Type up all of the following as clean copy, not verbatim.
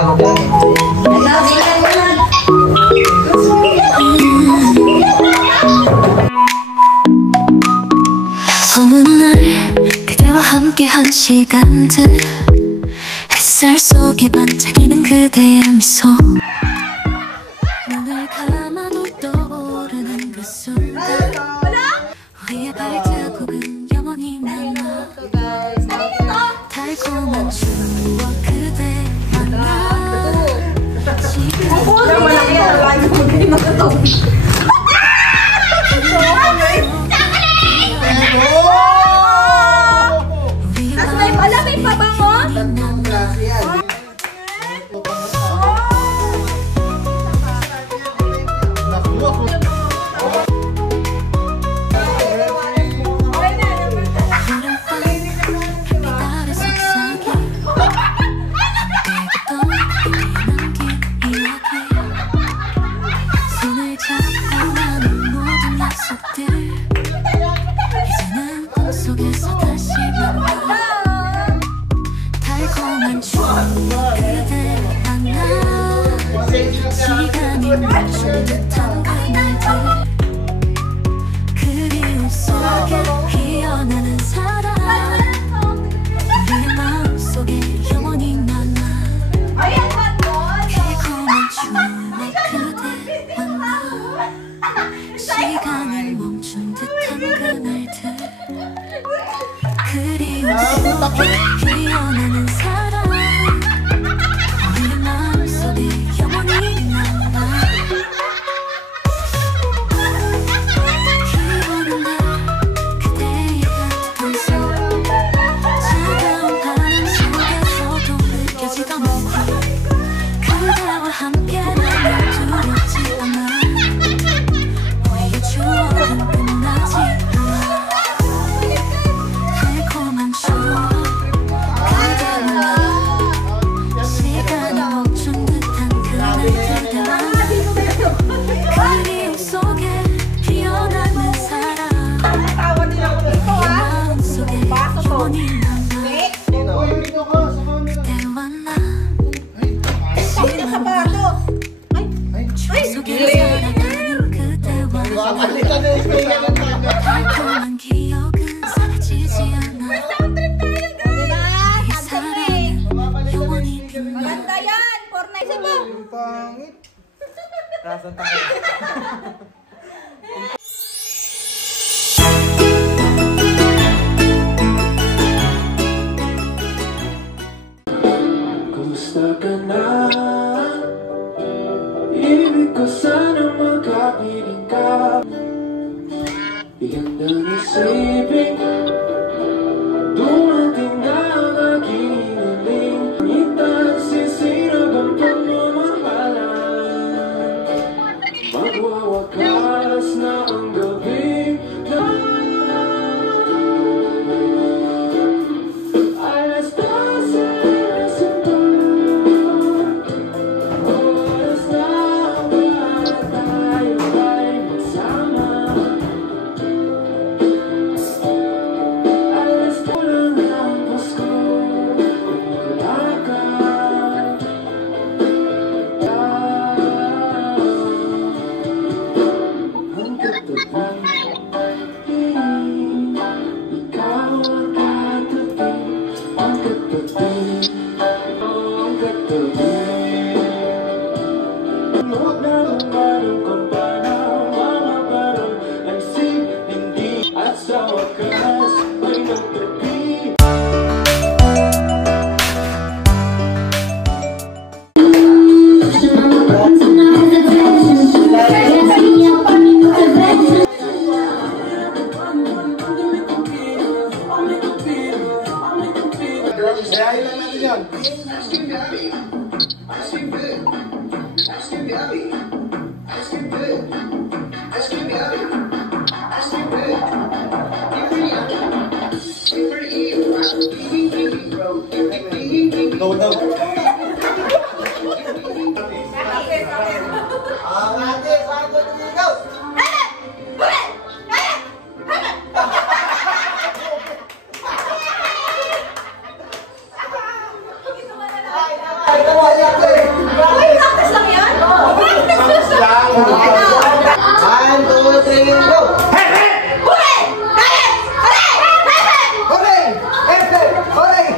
어느 날 그대와 함께한 시간들 햇살 속에 반짝이는 그대의 미소 눈을 감아도 떠오르는 그 순간 우리의 발자국은 영원히 남아 달콤한 추억 그대 만나 이제는 꿈속에서 다시 만나 달콤한 추억 그대 만나 시간이 멈춘 듯한 그날들 그리움 속에 피어나는 사랑 우리의 마음속에 영원히 남아 달콤한 추억 그대 만나 시간이 멈춘 듯한 그날들 그리움 속에 피어나는 사랑 우리의 마음속에 영원히 남아 기억은 날 그대의 따뜻한 손 차가운 바람 속에서도 느껴지던 그대와 함께라면 두렵지 않아 추억은 끝나지 않아 달콤한 추억 그대 만나 시간이 멈춘 듯한 그날 그대와 그리움 속에 피어나는 사랑 내 마음속에 영원히 남아 그대와 나 추억 속에 살아가는 그대와 달콤한 기억은 사라지지 않아 이 사랑은 영원히 빛나 Maganda yan! Fortnite mo! Pangit. Rasa tayo. Kumusta ka na? Ibig ko sana makapiling ka. Bigyan ng isipin dumating na ang aking hiniling itagsisirag ang pagmamahalan magwawakas na ang gabi na alas 12 oras na para tayo ay magsama. Uy, practice lang yan? Practice lang. One, two, three, go! Hooray! Hooray! Hooray! Hooray! Hooray! Hooray!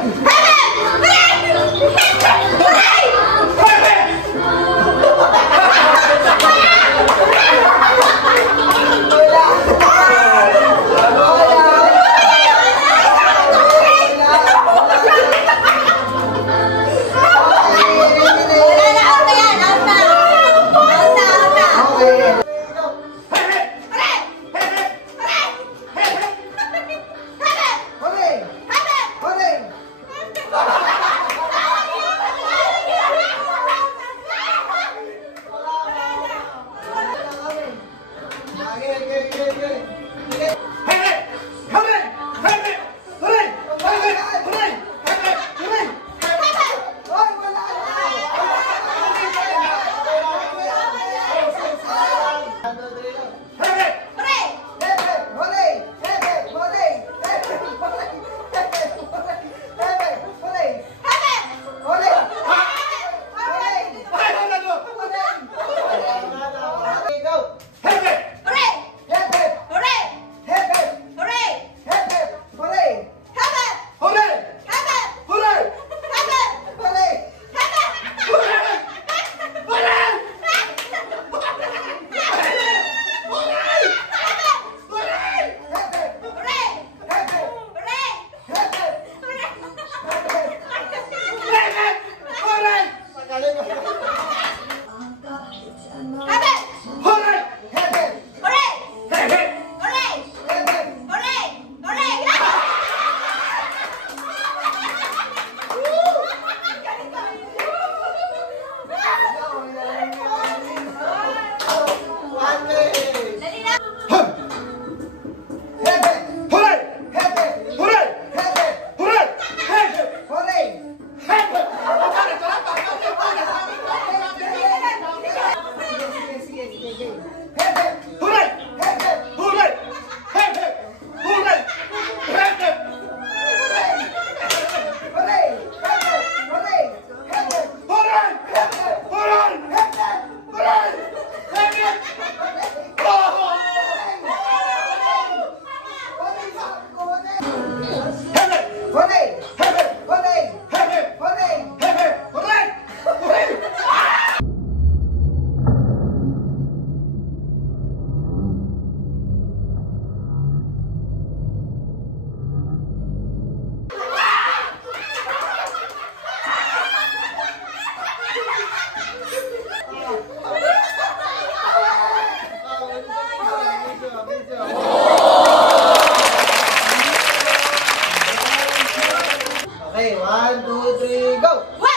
Okay, 1, 2, 3, go! 1,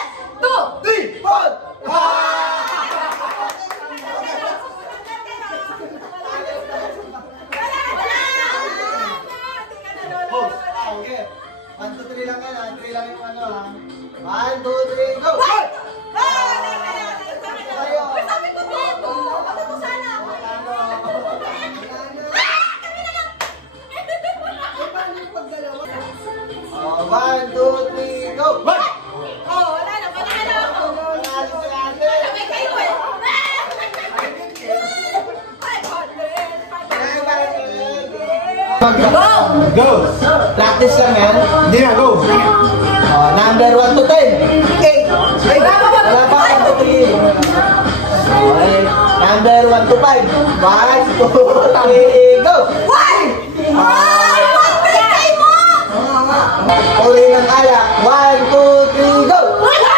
2, 3, 4! Okay. 1, 2, 3 lang yan ha. 3 lang yung ano ha. 1, 2, 3, go! sabi ko dito! Ako to sana! Oh, 1, 2, 3, go! Oh, wala na, panalo ako! Sabay kayo eh! Go! Practice lang yan. Hindi na, go! Oh, number 1 to 10. 8. Ay, wala pa 1 to 3. Okay. Number 1 to 5. 1, 2, 3, go! Uli ng alak. 1, 2, 3, go! Wala.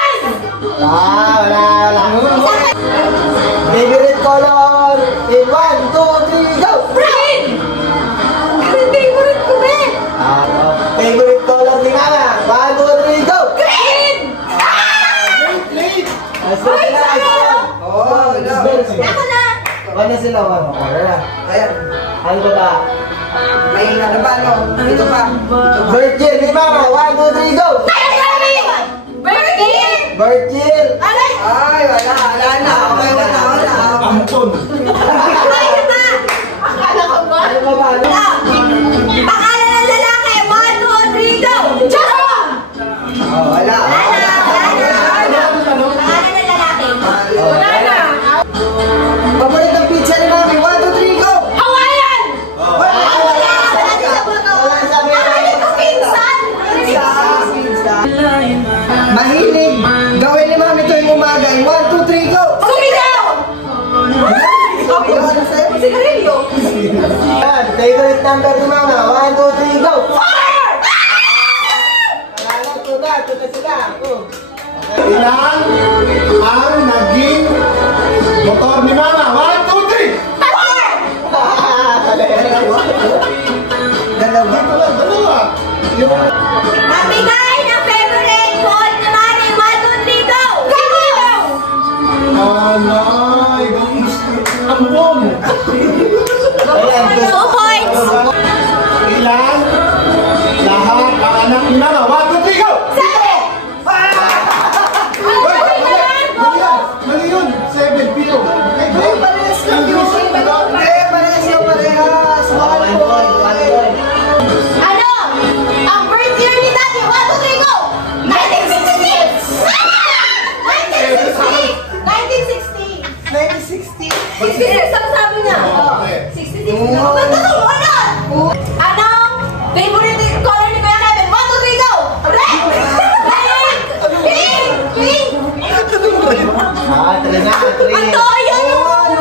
Favorite color in 1, 2, 3, go! Favorite color ni Mama. 1, 2, 3, go! Green! Oh, Ako na! Ano sila? Ayan. Ano ba? May ano ba, no? Ito pa. Virgin ni Mama. 1, 2, 3, go! Virgin! Virgin! Alay! Ay, wala na. Okay, wala. Ampon! Ay, na! Akala ko ba? Ano ba ba? Ano? Pangalan ng lalaki! 1, 2, 3, go! Charon! Oh, wala. Ano? number ni Mama. 1, 2, 3, go! Tuta sila. Ilan ang naging motor ni Mama? 1, 2, 3! Dalawa. Mabigay ng favorite food naman ay 1, 2, 3, go! Anay, ang bom. 2 points! Ilan lahat ang anak ni Mama? 1, 2, 3, go! Mali yun. 7, pito. Parehas lang yun. Parehas lang parehas. Ano? Ang birth year ni Daddy, 1, 2, 3, go! 1966! 1960! 66 ang sabi niya. Oh, 66. Magtanong mo na! Anong favorite color ni Kuya Kevin? 1, 2, 3, go! Red! Pink! Pink! Tara na, Ang toyo naman!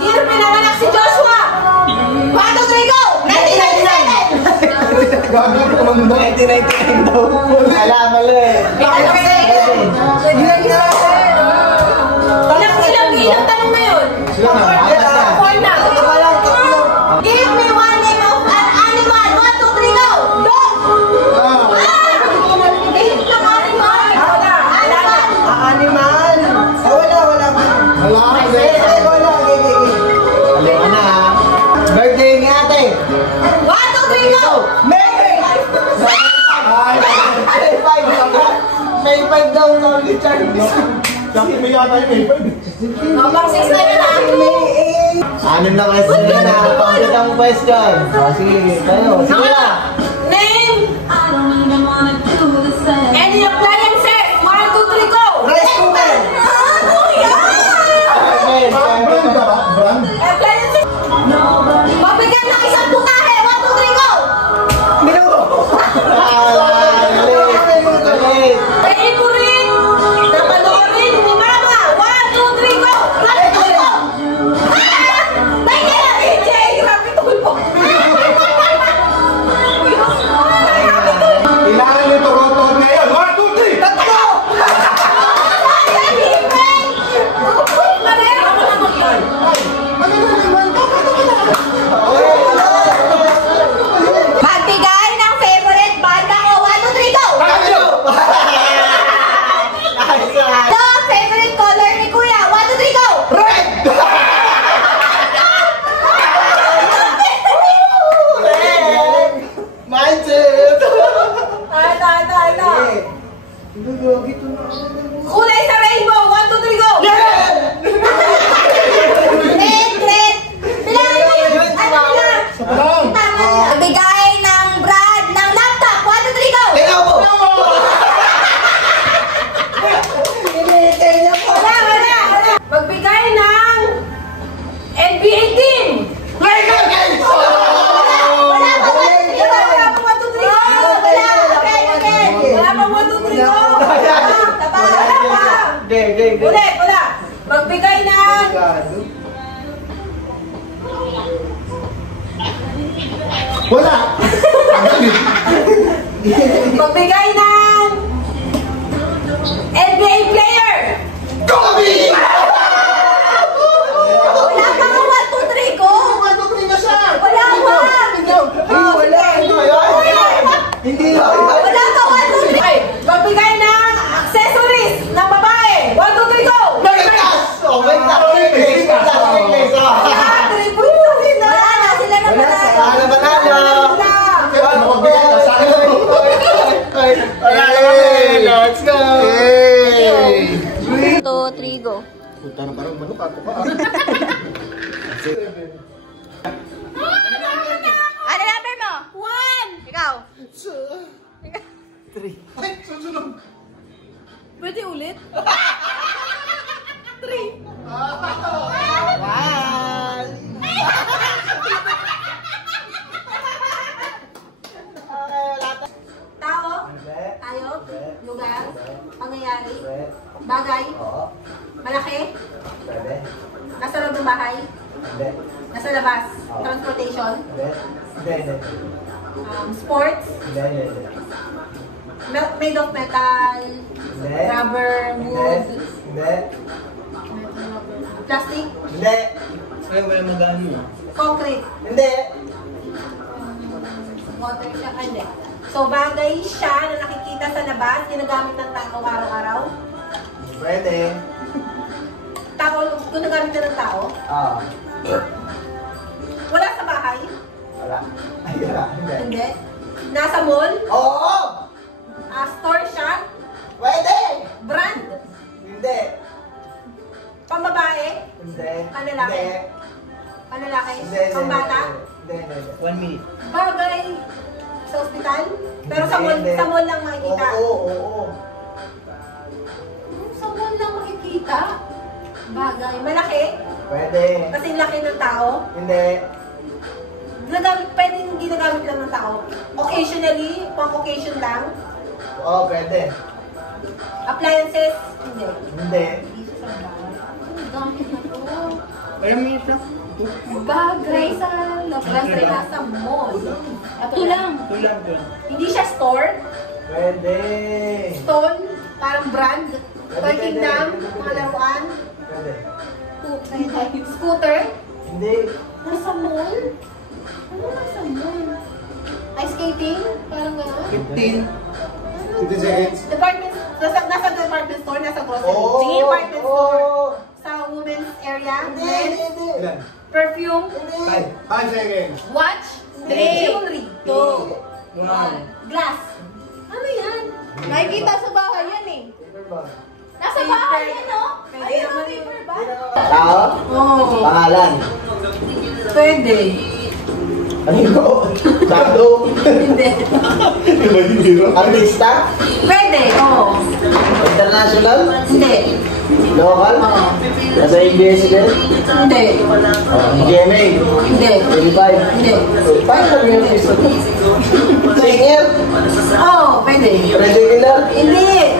Year pinanganak si Joshua! 1, 2, 3, go! 1997! Gagawin ko naman ba? 1999 daw. Mali. Ilang tanong na yun? Sila na, apat na. 4 na. Give me one name of an animal. 1, 2, 3, go! Go! Name ng animal. Animal. Animal. Wala. Wala. Wala. Alika na, ha? Birthday ni ate. 1, 2, 3, go! Mary! May 5 daw na ulit, Charlie. Sabi mo yata yung Pang 6 na yun, Anim na question na na. Complete ang question. Sige, tayo. Sige na. Name any appliances. 1, 2, 3, go! Rice cooker! Kuya! brand ba? Brand? Appliances. Mabigyan ng isang putahe. 1, 2, 3, go! Favorite na panoorin ni Mama. 1, 2, 3, go! Grabe tulpo! Dahil na, DJ! Grabe tulpo! Ilangan yung turotot ngayon? 1, 2, 3! Tatlo! Magbigay ng favorite banda ko. 1, 2, 3, go! The favorite color ni Kuya. 1, 2, 3, go! Red! Ano? Kulay sa rainbow. 1, 2, 3, go! Red! Bilangan mo yun. Ano bilang? Magbigay ng brand ng laptop. 1, 2, 3, go! Wala. Magbigay ng NBA team. Wala pa 1, 2, 3, go! Wala pa 1, 2, 3, go! Ulit. Magbigay ng Wala! Magbigay ng NBA player. Kobe! Wala pa nga 1, 2, 3, go! 1, 2, 3 na siya! Wala pa! Hindi Wala pa 1, 2, 3! Ay, magbigay ng accessories ng babae. 1, 2, 3, go! Ah, 3 points na sila. Wala na, sila na panalo. Let's go! 1, 2, 3, go. Puta na parang manok ako pa. Ano number mo? 1! Ikaw? Ay, susunod. Pwede ulit? 3. Tao? Ayok? Lugar? Pangyayari? Bagay? Malaki? Nasa loob ng bahay? Hindi. Nasa labas. Transportation. Hindi. Hindi. Sports. Hindi. Made of metal. Hindi. Rubber. Wood. Hindi. Plastic. Hindi. Ay, wala magano. Concrete. Hindi. Water siya. Hindi. So, bagay siya na nakikita sa labas, ginagamit ng tao araw-araw. Pwede. Tao, ginagamit na ng tao. Ah. Wala sa bahay. Wala. Ay, wala. Hindi. Hindi. Nasa mall. Oo! Store siya. Pwede! Brand. Hindi. Pambabae. Hindi. Panlalaki. Hindi. Panlalaki. Hindi. Pambata. Hindi. 1 minute. Bagay sa ospital. Pero sa Hindi. mall lang makikita. Oo. Sa mall lang makikita. Bagay. Malaki. Pwede. Kasi laki ng tao. Hindi. Pwedeng ginagamit lang ng tao. Occasionally, pang occasion lang. Oo, pwede. Appliances, hindi. Hindi. Gamit na to. Ilang minutes na? Bagay sa nasa mall. Ito lang. Tulang. Hindi siya store. Pwede. Stone, parang brand. Toy Kingdom, mga laruan. Pwede. Scooter. Hindi. Nasa mall? Ano nasa mall? Ice skating? Parang gano'n? 15. 50 seconds. Department, nasa department store, nasa grocery. Oo. Department store. Oo. Sa women's area. Hindi. Men's. Hindi. Ilan? Perfume. Hindi. 5 seconds. Watch. Hindi. Jewelry. 1. Glass. Ano yan? Nakikita sa bahay yan eh. Paper bag. Nasa bahay yan, no? Pwede Ayun, naman paper yun. bag. Tao? Oo. Pangalan? Pwede. Amigo? Tado? Hindi. Diba yung hero? Artista? Pwede. Oo. International? Hindi. Local? Oo. Nasa ABS din? Hindi. GMA? Hindi. 25? Hindi. Paano lang yung artista to? Singer? Oo, pwede. Regular? Hindi.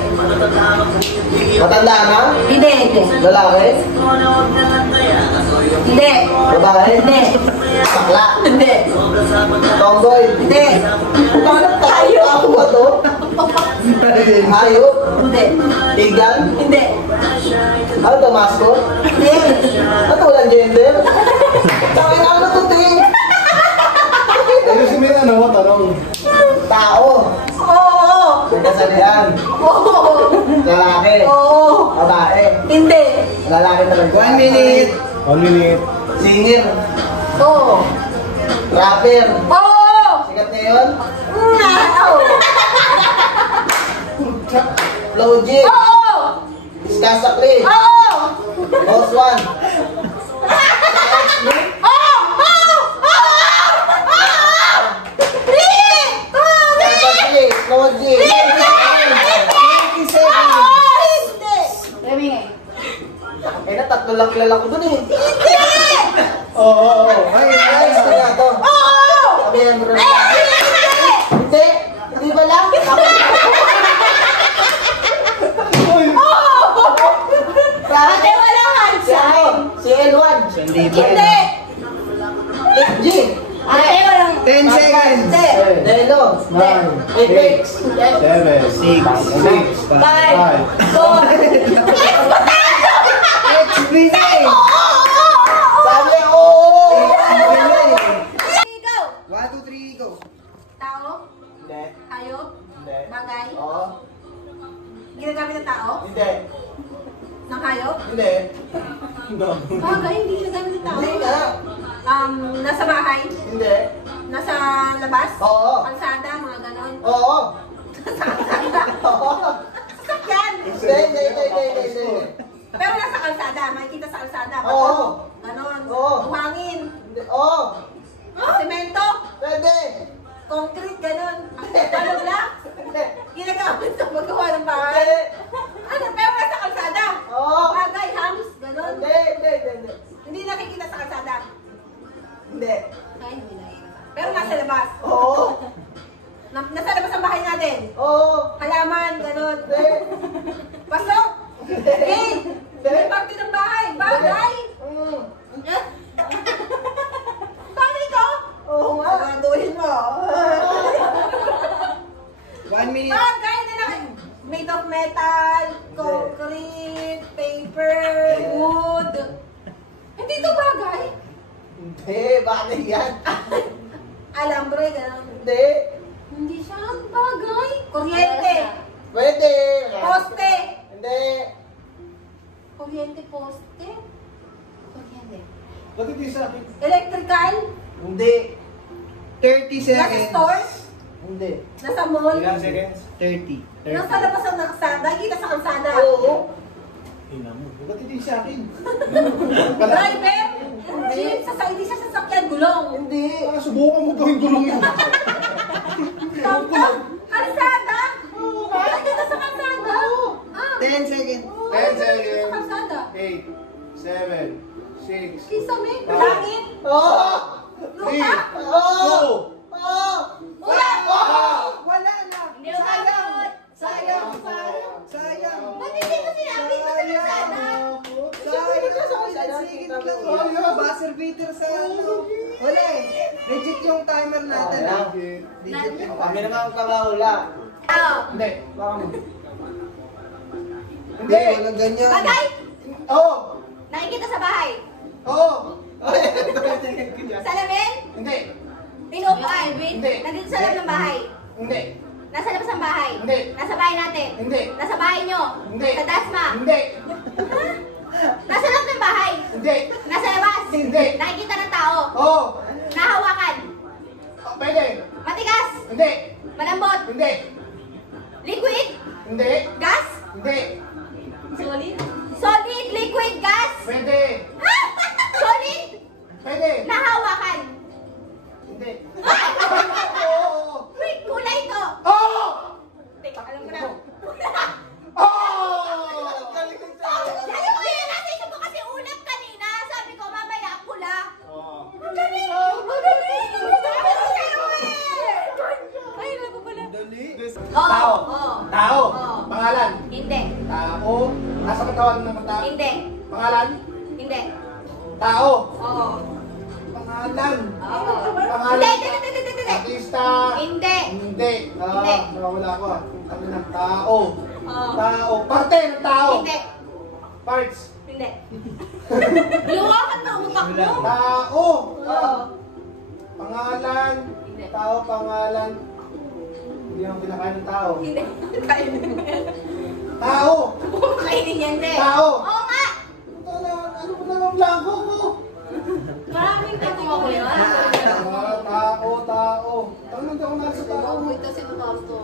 Matanda na? Hindi. Hindi. Lalaki? Hindi. Babae? Hindi. Bakla? Hindi. Tomboy? Hindi. Paano tayo? Ako ba to? Hayop? Hindi. Tigan? Hindi. Ano Damasco? Hindi. Ano walang gender? Sabi na ano to, te? Ano si May tanong? Tao? Oo. Nagkasalihan? Oo. Lalaki? Oo. Babae? Hindi. Lalaki talaga? 1 minute. 1 minute. Singer? Oo. Rapper? Oo. Sikat na yun? Oo. Flowjig? Oo. Iskasakli? Oo. Boss One? Iskasakli? Flowjig? Eh na, tatlo lang kilala ko dun eh. Oo. Ay, ayos na nga to. Sabi yan, bro. Hindi. Hindi ba lang? Ate, wala Si ano? Si L1. Hindi Hindi. G. Ate, walang... 10 seconds. Hindi. Delo. Apex. 7. 6. 5, 4, It's busy. Sabi oo. Go! 1, 2, 3, go. Tao, Hindi. hayop, Hindi. bagay, Oo. ginagamit ng tao, Hindi. ng hayop, Hindi. bagay, hindi ginagamit ng tao. Hindi nga. Nasa bahay, Hindi. nasa labas, Oo. kalsada, mga ganon. Oo. Nasa kalsada, Oo. sakyan. Hindi. Pero nasa kalsada, makikita sa kalsada. Oo. Ganon. Oo. Buhangin, Hindi. Oo. semento, Pwede. concrete, ganon. Ano lang? Hindi. Ginagamit sa paggawa ng bahay. Hindi. Ano, pero nasa kalsada. Oo. Bagay, hams, ganon. Hindi. Hindi nakikita sa kalsada. Hindi. Ay, hindi nakikita. Pero nasa labas. Oo. Nasa labas ang bahay natin. Oo. Halaman, ganon. Hindi. Pasok! Eh! May parte ng bahay. Bagay! Mm. Bakit yan? Alambre, gano'n. Hindi. Hindi siya ang bagay. Kuryente. Pwede. Poste. Hindi. Kuryente, poste. Kuryente. Ba't hindi sa akin? Electrical. Hindi. 30 Nasa seconds. store. Hindi. Nasa mall. Ilang seconds? 30. Nasa labas ng kalsada. Kita sa kalsada. Oo. Ina mo. Ba't hindi sa akin? Driver. Jeep. Hindi siya sasakyan. Gulong. Hindi. Subukan mo gawin gulong yun. Tangkap. Kalsada. Kita sa kalsada. 10 seconds. 10 seconds. Sa kalsada. 8, 7, 6, Kisame. Langit. Oo. Lupa. Oo. Oo. Ulan. Wala na. Hindi ako sagot. Sayang. Sayang. Ba't hindi mo sinabi? Ba't sa kalsada? Sayang. Sige lang. Buzzer beater sa ano. Wala eh. Legit yung timer natin. Wala. Legit yung Kami timer. naman ang kamahula. Oo. Hindi. Baka mo. Hindi. Walang ganyan. Bagay. Oo. Nakikita sa bahay. Oo. Salamin. Hindi. Inuupuan. Hindi. Nandito sa loob ng bahay. Hindi. Nasa labas ng bahay. Hindi. Nasa bahay natin. Hindi. Nasa bahay nyo. Hindi. Sa Dasma. Hindi. Nasa loob ng bahay. Hindi. Nasa labas. Hindi. Nakikita ng tao. Oo. Nahawakan. Pwede. Matigas. Hindi. Malambot. Hindi. Liquid. Hindi. Gas. Hindi. Solid. Solid. Liquid. Gas. Pwede. Solid. Pwede. Nahawakan. Hindi. Oo. Wait, kulay ito. Oo. Teka, alam ko na. Oo. Sabi ko yun, nasa isip ko kasi ulam kanina. Sabi ko, mamaya pula. Oo. Ang galing! Ang galing! Sabi ko sa'yo eh! Ay, wala pa pala. Dali. Tao. Oo. Tao. Oo. Pangalan. Hindi. Tao. Nasa katawan ng tao. Hindi. Pangalan. Hindi. Tao. Oo. Pangalan. Oo. Pangalan. Hindi. Artista. Hindi. Hindi. Hindi. Nawawala ko ah. Ang ng tao. Oo. Tao. Parte ng tao. Hindi. Parts. Hindi. Luwakan na utak mo. Tao. Oo. Pangalan. Hindi. Tao, pangalan. Hindi ang kinakain ng tao. Hindi. Kainin mo yan. Tao. Kainin yan, hindi. Tao. Oo nga. Ano ba naman blanco mo? Maraming tanong ako yun. Tao. Tanong daw na sa tao. Ito si Tutosto.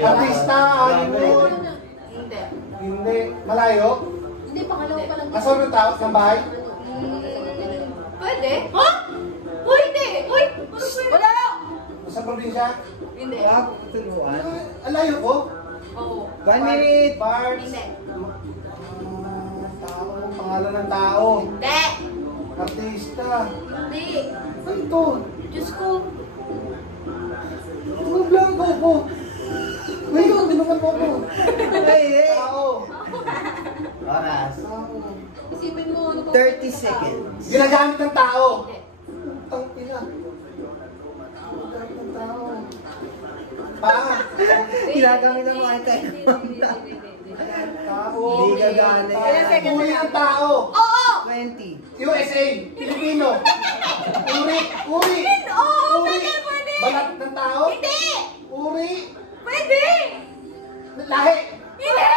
Artista, animal. Hindi. Hindi. Malayo. Hindi, pangalawa pa lang. Kasama ng tao ng bahay. Pwede? Ha? Uy, hindi! Uy! Wala! Sa probinsya. Hindi. Wag turuan. Ang layo ko. Oo. 1 minute. Parts. Hindi. Tao. Pangalan ng tao. Hindi. Artista. Hindi. Ano ito? Diyos ko. Ano blanco ko? Ngayon, tinungan mo ko. Hey. Tao. Oras. Tao. Isipin mo. Ano ba? 30 seconds. Ginagamit ng tao. Hindi. Tang ina. Ginagamit ng tao. Paa. Ginagamit ng mga tayo. Tao. Hindi gagana Tao. yan. Uri ng tao. Oo! 20. USA. Pilipino. Uri. Uri. Oo! Uri. Pwede, pwede! Balat ng tao. Hindi! Uri. Pwede! Lahi. Hindi!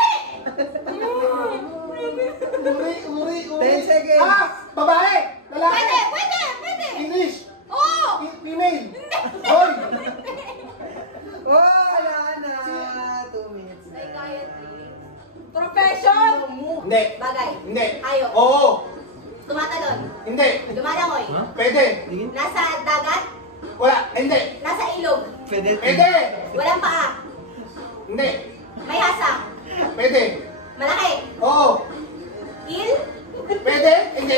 Uri. 10 seconds. Ah! Babae. Lalaki. Pwede! Pwede! Pwede! English. Oo! Female. Hoy. Oh, wala na. 2 minutes na. Ay, kaya Profession! Hindi. Bagay. Hindi. Hayop. Oo. Tumatalon. Hindi. Lumalangoy. Pwede. Nasa dagat. Wala. Hindi. Nasa ilog. Pwede. Pwede. Walang paa. Hindi. May hasang. Pwede. Malaki. Oo. Il. Pwede. Hindi.